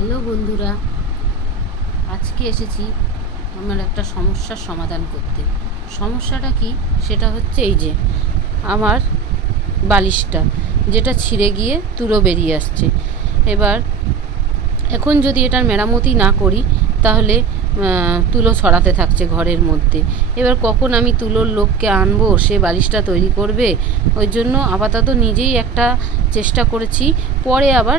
Hello বন্ধুরা, আজকে এসেছি আমার একটা সমস্যার সমাধান করতে। সমস্যাটা কি? সেটা হচ্ছে এই যে, আমার বালিশটা, যেটা ছিঁড়ে গিয়ে তুলো বেরিয়ে আসছে। এবার, এখন যদি এটার মেরামতি না করি, তাহলে তুলো ছড়াতে থাকছে ঘরের মধ্যে। এবার কখন আমি তুলোর লোককে আনব? সে বালিশটা তৈরি করবে? ওই জন্য আপাতত নিজেই একটা চেষ্টা করেছি। পরে আবার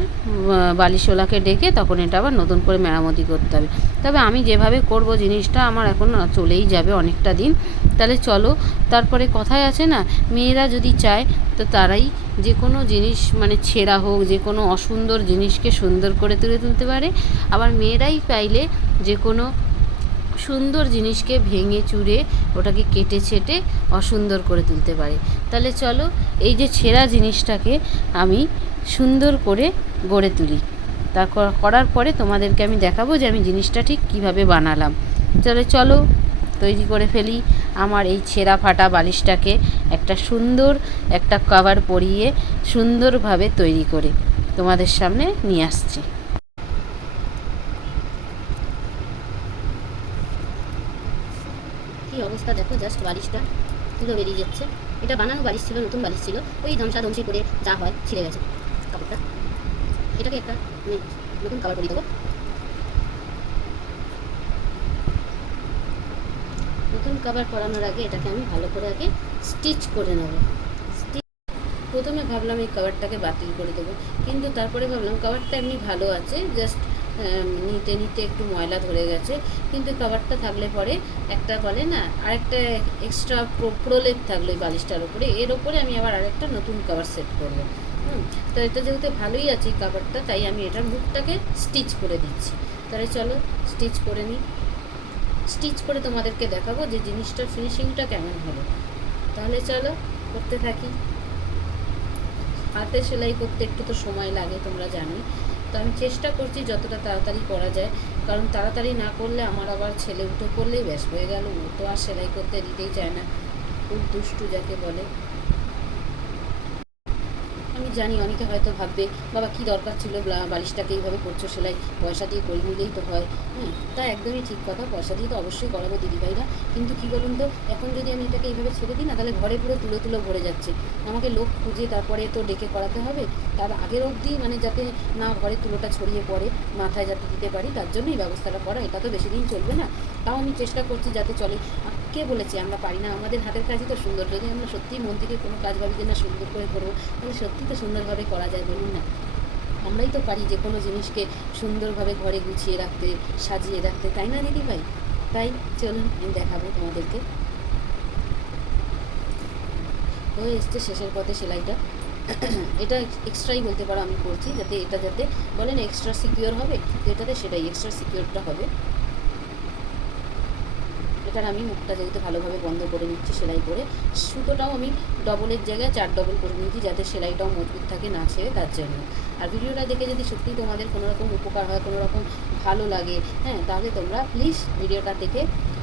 বালিশওয়ালাকে ডেকে তখন এটা আবার নতুন করে মেরামতি করতে হবে। তবে আমি যেভাবে করব জিনিসটা আমার এখন চলেই যাবে অনেকটা দিন। তাহলে চলো, তারপরে কথায় আছে না, মেয়েরা যদি চায়, তো তারাই যে কোনো জিনিস মানে ছেঁড়া হোক, যে কোনো অসুন্দর জিনিসকে সুন্দর করে তুলে তুলতে পারে। আবার মেয়েরাই চাইলে যে কোনো সুন্দর জিনিসকে ভেঙে চুরে ওটাকে কেটে ছেটে অসুন্দর করে তুলতে পারে। তাহলে চলো এই যে ছেঁড়া জিনিসটাকে আমি সুন্দর করে গড়ে তুলি। তা করার পরে তোমাদেরকে আমি দেখাবো যে আমি জিনিসটা ঠিক কীভাবে বানালাম। তাহলে চলো তৈরি করে ফেলি আমার এই ছেঁড়া ফাটা বালিশটাকে একটা সুন্দর একটা কভার পরিয়ে সুন্দরভাবে তৈরি করে তোমাদের সামনে নিয়ে আসছি কি অবস্থা দেখো জাস্ট বালিশটা তুলো বেরিয়ে যাচ্ছে। এটা বানানো বালিশ ছিল, নতুন বালিশ ছিল। ওই ধ্বংসি করে যা হয় ছিঁড়ে গেছে কাপড়টা। এটাকে একটা আমি নতুন কাভার করে দেবো। নতুন কাভার পরানোর আগে এটাকে আমি ভালো করে আগে স্টিচ করে নেব। প্রথমে ভাবলাম এই কাভারটাকে বাতিল করে দেবো। কিন্তু তারপরে ভাবলাম কাভারটা এমনি ভালো আছে জাস্ট নিতে নিতে একটু ময়লা ধরে গেছে। কিন্তু কাভারটা থাকলে পরে একটা বলে না, আরেকটা এক্সট্রা প্রলেপ থাকল এই বালিশটার উপরে। এর ওপরে আমি আবার আরেকটা নতুন কাভার সেট করব। হুম, তো এটা যেহেতু ভালোই আছে এই কাভারটা তাই আমি এটার মুখটাকে স্টিচ করে দিচ্ছি। তাহলে চলো স্টিচ করে নিই। স্টিচ করে তোমাদেরকে দেখাবো যে জিনিসটার ফিনিশিংটা কেমন হলো। তাহলে চলো করতে থাকি। হাতে সেলাই করতে একটু তো সময় লাগে, তোমরা জানোই। তো আমি চেষ্টা করছি যতটা তাড়াতাড়ি করা যায়। কারণ তাড়াতাড়ি না করলে আমার আবার ছেলে উঠে পড়লেই ব্যস্ত হয়ে গেল। ও তো আর সেলাই করতে দিতেই চায় না। খুব দুষ্টু যাকে বলে। জানি, অনেকে হয়তো ভাববে, বাবা, কি দরকার ছিল? ব্লা- বালিশটাকে এইভাবে করছ সেলাই, পয়সা দিয়ে করে নিলেই তো হয়। হ্যাঁ তা একদমই ঠিক কথা, পয়সা দিয়ে তো অবশ্যই করাবো দিদিভাইরা। কিন্তু কি বলুন তো, এখন যদি আমি এটাকে এইভাবে ছেড়ে দিই না, তাহলে ঘরে পুরো তুলো তুলো ভরে যাচ্ছে। আমাকে লোক খুঁজে তারপরে তো ডেকে করাতে হবে। তার আগের অবধি মানে যাতে না ঘরে তুলোটা ছড়িয়ে পড়ে, মাথায় যাতে দিতে পারি, তার জন্যই ব্যবস্থাটা করা, এটা তো বেশি দিন চলবে না। তাও আমি চেষ্টা করছি যাতে চলে। কে বলেছে? আমরা পারি না। আমাদের হাতের কাজই তো সুন্দর। যদি আমরা সত্যিই মন থেকে কোনো কাজ ভাবি যে না, সুন্দর করে করব, তাহলে সত্যি তো সুন্দরভাবে করা যায় বলুন না। আমরাই তো পারি যে কোনো জিনিসকে সুন্দরভাবে ঘরে গুছিয়ে রাখতে, সাজিয়ে রাখতে। তাই না, দিদি ভাই? তাই চলুন, আমি দেখাবো তোমাদেরকে। হয়ে এসছে শেষের পথে সেলাইটা। এটা এক্সট্রাই বলতে পারো, আমি করছি, যাতে এটা যাতে বলেন এক্সট্রা সিকিওর হবে। তো এটাতে সেটাই এক্সট্রা সিকিওরটা হবে। এটার আমি মুখটা যেহেতু ভালোভাবে বন্ধ করে নিচ্ছি সেলাই করে, সুতোটাও আমি ডবলের জায়গায় চার ডবল করে নিয়েছি যাতে সেলাইটাও মজবুত থাকে না ছেড়ে তার জন্য। আর ভিডিওটা দেখে যদি সত্যিই তোমাদের কোনোরকম উপকার হয় কোনো রকম ভালো লাগে হ্যাঁ তাহলে তোমরা প্লিজ ভিডিওটা দেখে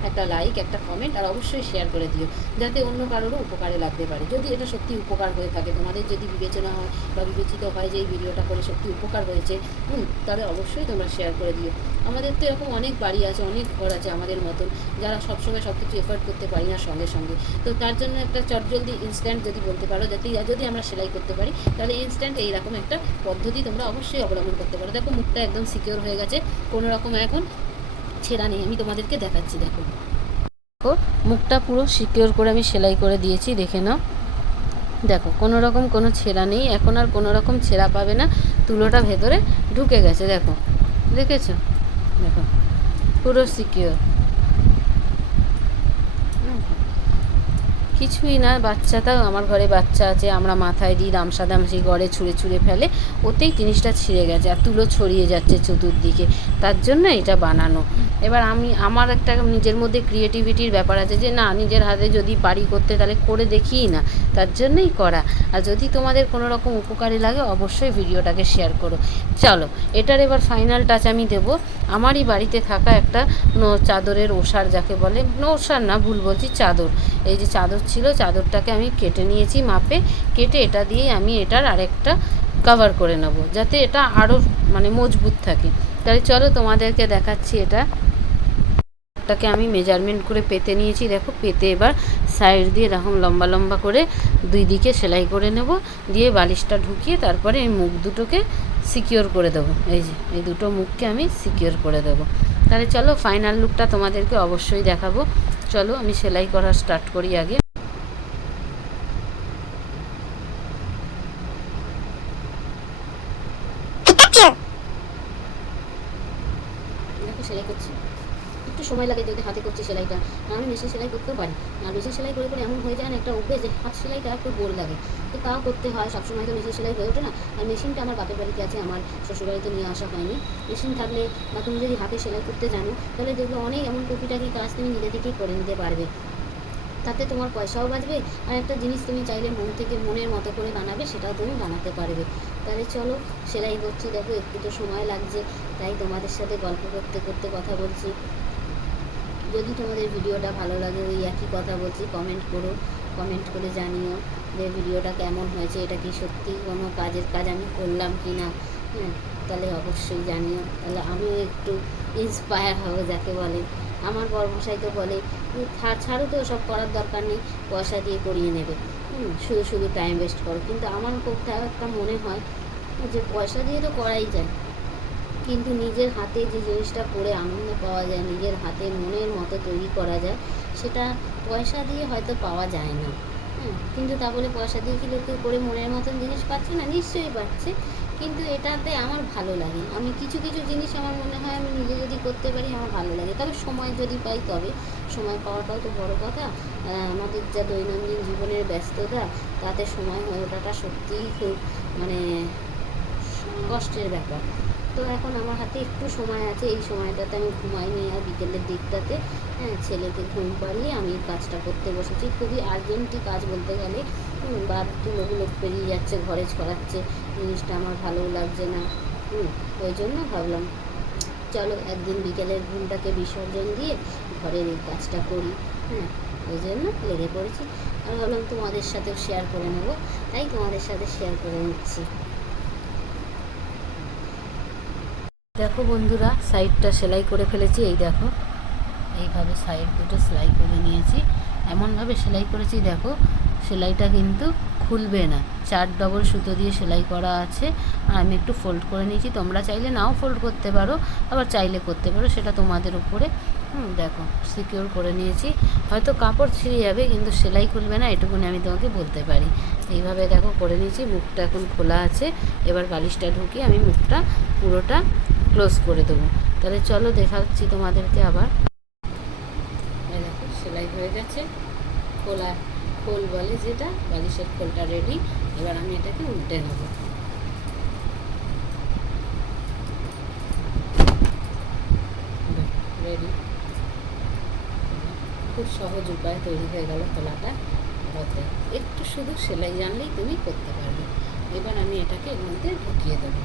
একটা লাইক একটা কমেন্ট আর অবশ্যই শেয়ার করে দিও, যাতে অন্য কারোরও উপকারে লাগতে পারে। যদি এটা সত্যি উপকার হয়ে থাকে, তোমাদের যদি বিবেচনা হয় বা বিবেচিত হয় যে এই ভিডিওটা করে সত্যি উপকার হয়েছে, হুম, তাহলে অবশ্যই তোমরা শেয়ার করে দিও। আমাদের তো এরকম অনেক বাড়ি আছে, অনেক ঘর আছে আমাদের মতন, যারা সবসময় সব কিছু এফোর্ড করতে পারি না সঙ্গে সঙ্গে। তো তার জন্য একটা চটজলদি ইনস্ট্যান্ট যদি বলতে পারো, যাতে যদি আমরা সেলাই করতে পারি, তাহলে ইনস্ট্যান্ট এইরকম একটা পদ্ধতি তোমরা অবশ্যই অবলম্বন করতে পারো। দেখো, মুখটা একদম সিকিওর হয়ে গেছে কোনো রকম এখন ছেঁড়া নেই, আমি তোমাদেরকে দেখাচ্ছি, দেখো। দেখো, মুখটা পুরো সিকিওর করে আমি সেলাই করে দিয়েছি, দেখে নাও। দেখো, কোনো রকম কোনো ছেঁড়া নেই, এখন আর কোনো রকম ছেঁড়া পাবে না, তুলোটা ভেতরে ঢুকে গেছে, দেখো। দেখেছ? দেখো, পুরো সিকিওর কিছুই না, বাচ্চাটাও, আমার ঘরে বাচ্চা আছে, আমরা মাথায় দিই দামসা দামসি ঘরে ছুঁড়ে ছুঁড়ে ফেলে, ওতেই জিনিসটা ছিঁড়ে গেছে, আর তুলো ছড়িয়ে যাচ্ছে চতুর্দিকে। তার জন্য এটা বানানো। এবার আমি, আমার একটা নিজের মধ্যে ক্রিয়েটিভিটির ব্যাপার আছে যে, না, নিজের হাতে যদি পারি করতে তাহলে করে দেখিই না, তার জন্যই করা। আর যদি তোমাদের কোনো রকম উপকারে লাগে, অবশ্যই ভিডিওটাকে শেয়ার করো। চলো, এটার এবার ফাইনাল টাচ আমি দেবো। আমারই বাড়িতে থাকা একটা চাদরের ওষার যাকে বলে ওষার না, ভুল বলছি, চাদর। এই যে চাদর ছিল, চাদরটাকে আমি কেটে নিয়েছি মাপে, কেটে এটা দিয়েই আমি এটার আরেকটা কভার করে নেব, যাতে এটা আরও মানে মজবুত থাকে। তাহলে চলো তোমাদেরকে দেখাচ্ছি এটা। টাকে আমি মেজারমেন্ট করে পেতে নিয়েছি। দেখো, পেতে এবার সাইড দিয়ে এরকম লম্বা লম্বা করে দুই দিকে সেলাই করে নেব। দিয়ে বালিশটা ঢুকিয়ে তারপরে এই মুখ দুটোকে সিকিওর করে দেবো। এই যে, এই দুটো মুখকে আমি সিকিওর করে দেবো। তাহলে চলো ফাইনাল লুকটা তোমাদেরকে অবশ্যই দেখাবো। চলো, আমি সেলাই করা স্টার্ট করি আগে। সেলাই করছি। একটু সময় লাগে যদি হাতে করছি সেলাইটা আমি মেশিন সেলাই করতেও পারি। আর মেশিন সেলাই করে করে এমন হয়ে যায় না একটা অভ্যেস যে হাত সেলাইটা একটু বোর লাগে। তো তাও করতে হয়, সবসময় তো মেশিন সেলাই হয়ে ওঠে না। আর মেশিনটা আমার বাপের বাড়িতে আছে, আমার শ্বশুরবাড়িতে নিয়ে আসা হয়নি। মেশিন থাকলে বা তুমি যদি হাতে সেলাই করতে জানো, তাহলে দেখবে অনেক এমন টুকিটাকি কাজ তুমি নিজে থেকেই করে নিতে পারবে। তাতে তোমার পয়সাও বাঁচবে, আর একটা জিনিস তুমি চাইলে মন থেকে মনের মতো করে বানাবে, সেটাও তুমি বানাতে পারবে। তাহলে চলো, সেলাই করছি, দেখো, একটু তো সময় লাগছে, তাই তোমাদের সাথে গল্প করতে করতে কথা বলছি। যদি তোমাদের ভিডিওটা ভালো লাগে, ওই একই কথা বলছি কমেন্ট করো কমেন্ট করে জানিও যে ভিডিওটা কেমন হয়েছে, এটা কি সত্যি কোনো কাজের কাজ আমি করলাম কি না। হ্যাঁ তাহলে অবশ্যই জানিও। তাহলে আমিও একটু ইন্সপায়ার হব যাকে বলে। আমার বর্মশাই তো বলে ছাড় তো, সব করার দরকার নেই, পয়সা দিয়ে করিয়ে নেবে। শুধু শুধু টাইম ওয়েস্ট করো। কিন্তু আমার কোথাও একটা মনে হয় যে পয়সা দিয়ে তো করাই যায়। কিন্তু নিজের হাতে যে জিনিসটা করে আনন্দ পাওয়া যায়, নিজের হাতে মনের মতো তৈরি করা যায়, সেটা পয়সা দিয়ে হয়তো পাওয়া যায় না। হ্যাঁ কিন্তু তা বলে পয়সা দিয়ে কি লোকে করে মনের মতন জিনিস পাচ্ছে না? নিশ্চয়ই পাচ্ছে। কিন্তু এটাতে আমার ভালো লাগে আমি কিছু কিছু জিনিস আমার মনে হয় আমি নিজে যদি করতে পারি, আমার ভালো লাগে। তবে সময় যদি পাই তবে। সময় পাওয়াটাও তো বড় কথা। আমাদের যা দৈনন্দিন জীবনের ব্যস্ততা, তাতে সময় হয়ে ওঠাটা সত্যিই খুব মানে কষ্টের ব্যাপার। তো এখন আমার হাতে একটু সময় আছে, এই সময়টাতে আমি ঘুমাইনি আর বিকেলের দিকটাতে হ্যাঁ ছেলেকে ঘুম পাড়িয়ে আমি কাজটা করতে বসেছি। খুবই আর্জেন্টই কাজ বলতে গেলে বা তুলোগুলো পেরিয়ে যাচ্ছে, ঘরে ছড়াচ্ছে, জিনিসটা আমার ভালোও লাগছে না, হুম, ওই জন্য ভাবলাম, চলো একদিন বিকেলের ঘুমটাকে বিসর্জন দিয়ে ঘরের এই কাজটা করি হ্যাঁ ওই জন্য লেগে পড়েছি। আর ভাবলাম তোমাদের সাথেও শেয়ার করে নেব, তাই তোমাদের সাথে শেয়ার করে নিচ্ছি। দেখো বন্ধুরা সাইডটা সেলাই করে ফেলেছি, এই দেখো। এইভাবে সাইড দুটো সেলাই করে নিয়েছি। এমনভাবে সেলাই করেছি, দেখো, সেলাইটা কিন্তু খুলবে না। চার ডবল সুতো দিয়ে সেলাই করা আছে, আর আমি একটু ফোল্ড করে নিয়েছি। তোমরা চাইলে নাও ফোল্ড করতে পারো, আবার চাইলে করতে পারো, সেটা তোমাদের উপরে দেখো সিকিওর করে নিয়েছি। হয়তো কাপড় ছিঁড়ে যাবে, কিন্তু সেলাই খুলবে না, এটুকুনি আমি তোমাকে বলতে পারি। এইভাবে দেখো, করে নিয়েছি, মুখটা এখন খোলা আছে। এবার বালিশটা ঢুকিয়ে আমি মুখটা পুরোটা ক্লোজ করে দেবো। তাহলে চলো দেখাচ্ছি তোমাদেরকে আবার। দেখো, সেলাই হয়ে গেছে। খোলা, খোল বলে যেটা, বালিশের খোলটা রেডি এবার আমি এটাকে উল্টে নেব। রেডি খুব সহজ উপায়ে তৈরি হয়ে গেল খোলাটা। হতে একটু শুধু সেলাই জানলেই তুমি করতে পারবে। এবার আমি এটাকে এর মধ্যে ঢুকিয়ে দেবো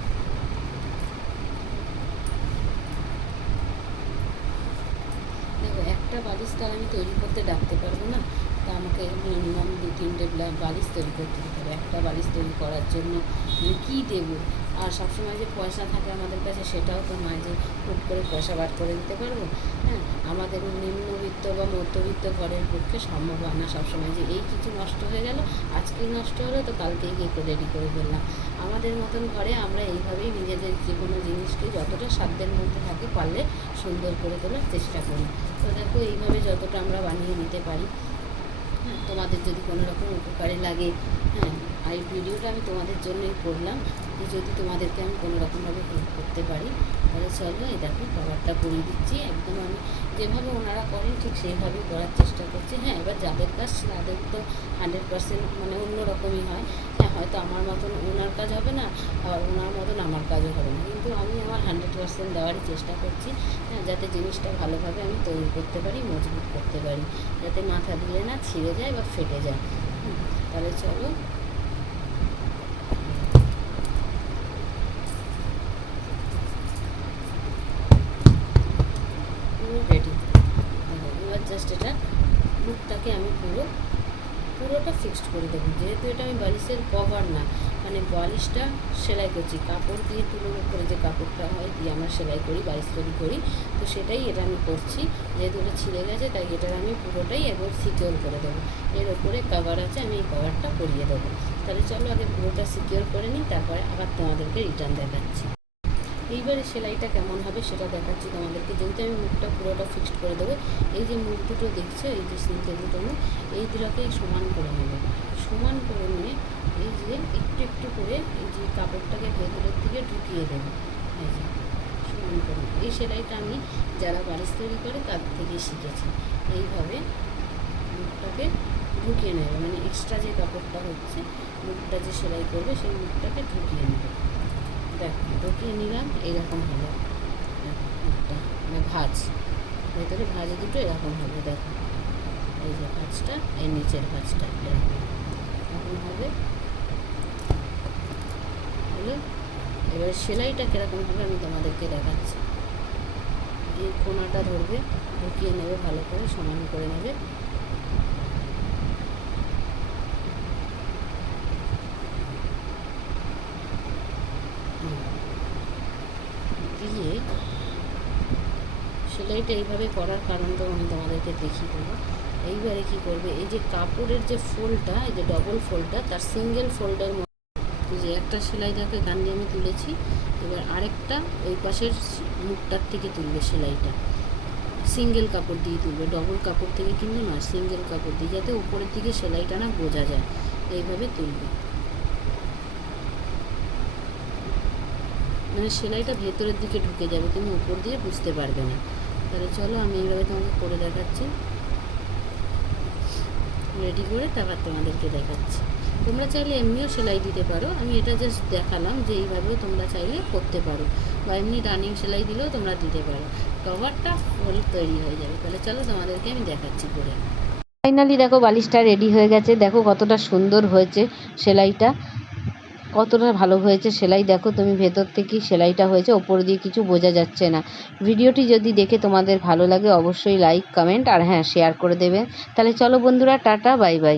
দেখো একটা বালিশ তার আমি তৈরি করতে ডাকতে পারব না। তা আমাকে মিনিমাম দু তিনটে বালিশ তৈরি করতে হবে। একটা বালিশ তৈরি করার জন্য আমি কী দেবো? আর সবসময় যে পয়সা থাকে আমাদের কাছে সেটাও তো মাঝে যে হুট করে পয়সা বার করে দিতে পারব। হ্যাঁ আমাদের নিম্নবিত্ত বা মধ্যবিত্ত ঘরের পক্ষে সম্ভব হয় না। সবসময় যে এই কিছু নষ্ট হয়ে গেল আজকেই নষ্ট হলো, তো কালকেই গিয়ে রেডি করে ফেললাম। আমাদের মতন ঘরে আমরা এইভাবেই নিজেদের যে কোনো জিনিসকে যতটা সাধ্যের মধ্যে থাকে পারলে সুন্দর করে তোলার চেষ্টা করি। তো দেখো, এইভাবে যতটা আমরা বানিয়ে নিতে পারি। হ্যাঁ তোমাদের যদি কোনো রকম উপকারে লাগে হ্যাঁ আর এই ভিডিওটা আমি তোমাদের জন্যই করলাম। যদি তোমাদেরকে আমি কোনো রকমভাবে হেল্প করতে পারি তাহলে চলো, এই দেখো কভারটা করিয়ে দিচ্ছি। একদম আমি যেভাবে ওনারা করেন, ঠিক সেইভাবেই করার চেষ্টা করছি। হ্যাঁ এবার যাদের কাজ তাদের তো হান্ড্রেড পার্সেন্ট মানে অন্য রকমই হয়। হ্যাঁ হয়তো আমার মতন ওনার কাজ হবে না, আর ওনার মতন আমার কাজও হবে না। কিন্তু আমি আমার হান্ড্রেড পার্সেন্ট দেওয়ারই চেষ্টা করছি। হ্যাঁ যাতে জিনিসটা ভালোভাবে আমি তৈরি করতে পারি, মজবুত করতে পারি। যাতে মাথা দিয়ে না ছিঁড়ে যায় বা ফেটে যায়। তাহলে চলো পুরো রেডি এবার জাস্ট এটা মুখটাকে আমি পুরো পুরোটা ফিক্সড করে দেবো। যেহেতু এটা আমি বালিশের কভার না মানে বালিশটা সেলাই করছি। কাপড় দিয়ে তুলোর উপরে যে কাপড়টা হয়, দিয়ে আমরা সেলাই করি, বালিশ তৈরি করি। তো সেটাই এটা আমি করছি। যেহেতু এটা ছিঁড়ে গেছে, তাই এটার আমি পুরোটাই একবার সিকিওর করে দেবো। এর ওপরে কভার আছে, আমি এই কভারটা পরিয়ে দেবো। তাহলে চলো আগে পুরোটা সিকিওর করে নিই, তারপরে আবার তোমাদেরকে রিটার্ন দেখাচ্ছি। এইবারে সেলাইটা কেমন হবে সেটা দেখাচ্ছি তোমাদেরকে। যেহেতু আমি মুখটা পুরোটা ফিক্সড করে দেবো, এই যে মুখ দুটো দেখছ, এই যে সিঙ্কেল দুটো মুখ, এই দুটোকেই সমান করে নেবে। সমান করে নিয়ে এই যে একটু একটু করে এই যে কাপড়টাকে ভেতরের দিকে ঢুকিয়ে দেবে। এই যে সমান করে এই সেলাইটা আমি যারা বালিশ তৈরি করে তার থেকেই শিখেছি। এইভাবে মুখটাকে ঢুকিয়ে নেবে। মানে এক্সট্রা যে কাপড়টা হচ্ছে, মুখটা যে সেলাই করবে সেই মুখটাকে ঢুকিয়ে নেবে। দেখ ঢুকিয়ে নিলাম, এরকম হলো। মানে ভাঁজ। ভেতরে ভাঁজ দুটো, এরকম হবে দেখো। এই যে ভাঁজটা, এই নিচের ভাঁজটা এরকম এরকম হবে। হলো? এবারে সেলাইটা কীরকম হবে আমি তোমাদেরকে দেখাচ্ছি। এই কোনাটা ধরবে, ঢুকিয়ে নেবে ভালো করে, সমান করে নেবে হুম। দিয়ে সেলাইটা এইভাবে করার কারণটাও আমি তোমাদেরকে দেখিয়ে দেবো। এইবারে কি করবে? এই যে কাপড়ের যে ফোল্ডটা এই যে ডবল ফোল্ডটা তার সিঙ্গেল ফোল্ডের মধ্যে যে একটা সেলাই দেখো গান দিয়ে আমি তুলেছি, এবার আরেকটা ওই পাশের মুখটার থেকে তুলবে সেলাইটা। সিঙ্গেল কাপড় দিয়ে তুলবে ডবল কাপড় থেকে কিন্তু না সিঙ্গেল কাপড় দিয়ে, যাতে উপরের দিকে সেলাইটা না বোঝা যায়। এইভাবে তুলবে। মানে সেলাইটা ভেতরের দিকে ঢুকে যাবে, তুমি উপর দিয়ে বুঝতে পারবে না। তাহলে চলো, আমি এইভাবে তোমাকে করে দেখাচ্ছি। রেডি করে তারপর তোমাদেরকে দেখাচ্ছি। তোমরা চাইলে এমনিও সেলাই দিতে পারো। আমি এটা জাস্ট দেখালাম যে এইভাবেও তোমরা চাইলে করতে পারো। বা এমনি রানিং সেলাই দিলেও তোমরা দিতে পারো। কভারটা ফুল তৈরি হয়ে যাবে। তাহলে চলো তোমাদেরকে আমি দেখাচ্ছি করে। ফাইনালি দেখো, বালিশটা রেডি হয়ে গেছে। দেখো কতটা সুন্দর হয়েছে সেলাইটা। কতটা ভালো হয়েছে সেলাই দেখো, তুমি ভেতর থেকে সেলাইটা হয়েছে, ওপর দিয়ে কিছু বোঝা যাচ্ছে না। ভিডিওটি যদি দেখে তোমাদের ভালো লাগে, অবশ্যই লাইক কমেন্ট আর হ্যাঁ শেয়ার করে দেবে। তাহলে চলো বন্ধুরা, টাটা বাই বাই